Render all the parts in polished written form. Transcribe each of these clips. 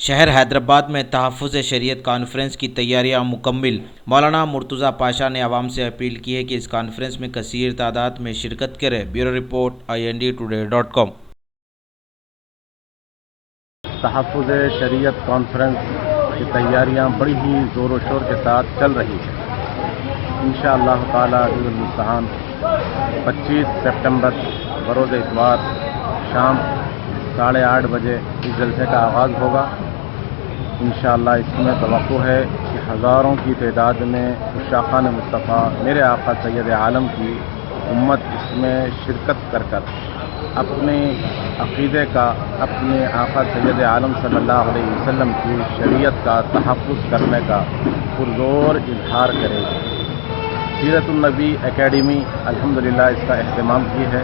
شہر حیدرآباد میں تحفظ شریعت کانفرنس کی تیاریاں مکمل۔ مولانا مرتضیٰ پاشا نے عوام سے اپیل کی ہے کہ اس کانفرنس میں کثیر تعداد میں شرکت کریں۔ Bureau report IND-Today.com۔ تحفظ شریعت کانفرنس کی تیاریاں بڑی ہی زور و شور کے ساتھ چل رہی ہیں۔ انشاءاللہ تعالی عزیز المستعان 25 سپٹمبر بروز اتوار شام 8:30 بجے اس جلسے کا آغاز ہوگا۔ انشاءاللہ اس میں توقع ہے کہ ہزاروں کی تعداد میں عشاقان مصطفیٰ میرے آقا سید عالم کی امت اس میں شرکت کر اپنے عقیدے کا، اپنے آقا سید عالم صلی اللہ علیہ وسلم کی شریعت کا تحفظ کرنے کا پرزور اظہار کرے گی۔ سیرت النبی اکیڈمی الحمدللہ اس کا اہتمام کی ہے۔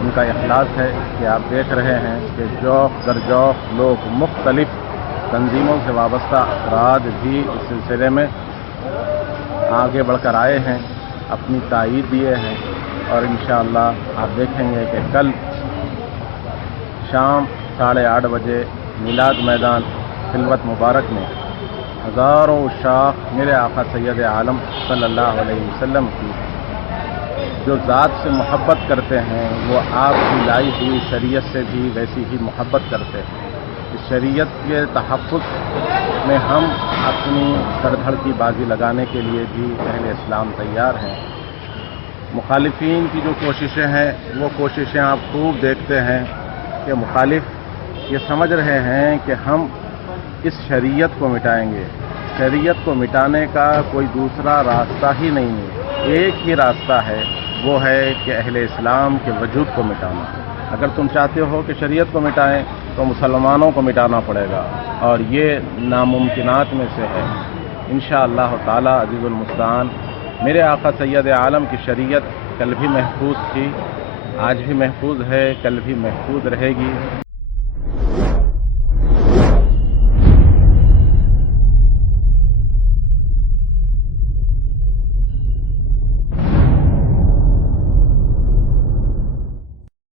ان کا اخلاص ہے کہ آپ دیکھ رہے ہیں کہ جوق در جوق لوگ مختلف تنظیموں سے وابستہ افراد بھی اس سلسلے میں آگے بڑھ کر آئے ہیں، اپنی تائید دیے ہیں، اور انشاءاللہ آپ دیکھیں گے کہ کل شام 8:30 بجے میلاد میدان خلوت مبارک میں ہزاروں عشاق میرے آقا سید عالم صلی اللہ علیہ وسلم کی جو ذات سے محبت کرتے ہیں، وہ آپ کی لائی ہوئی شریعت سے بھی ویسی ہی محبت کرتے ہیں۔ اس شریعت کے تحفظ میں ہم اپنی سر دھڑ کی بازی لگانے کے لیے بھی اہل اسلام تیار ہیں۔ مخالفین کی جو کوششیں ہیں وہ کوششیں آپ خوب دیکھتے ہیں کہ مخالف یہ سمجھ رہے ہیں کہ ہم اس شریعت کو مٹائیں گے۔ شریعت کو مٹانے کا کوئی دوسرا راستہ ہی نہیں ہے، ایک ہی راستہ ہے، وہ ہے کہ اہل اسلام کے وجود کو مٹانا۔ اگر تم چاہتے ہو کہ شریعت کو مٹائیں تو مسلمانوں کو مٹانا پڑے گا، اور یہ ناممکنات میں سے ہے۔ انشاءاللہ تعالی عزیز المستعان میرے آقا سید عالم کی شریعت کل بھی محفوظ تھی، آج بھی محفوظ ہے، کل بھی محفوظ رہے گی۔